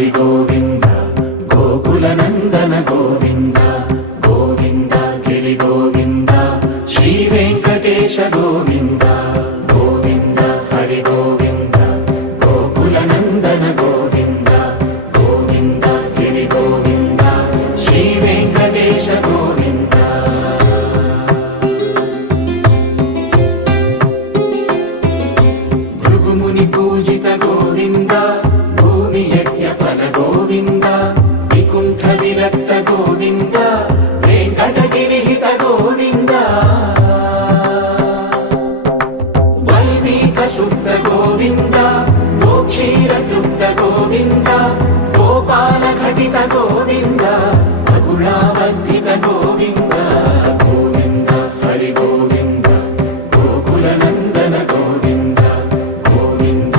హరి గోవింద గోకుల నందన గోవింద గోవింద గిరి గోవింద శ్రీ వెంకటేశ గోవింద గోవింద హరి గోవింద గోకుల నందన గోవింద గోవింద గిరి గోవింద శ్రీ వెంకటేశ గోవింద భృగుముని పూజిత గోవింద భూమి యజ్ఞ ఫల గోవింద వికుంఠ విరక్త గోవింద వెంకటగిరిహిత గోవింద వల్మీక శుద్ధ గోవింద గోక్షీర తృప్త గోవింద గోపాల ఘటిత గోవింద బహుళావర్ధిత గోవింద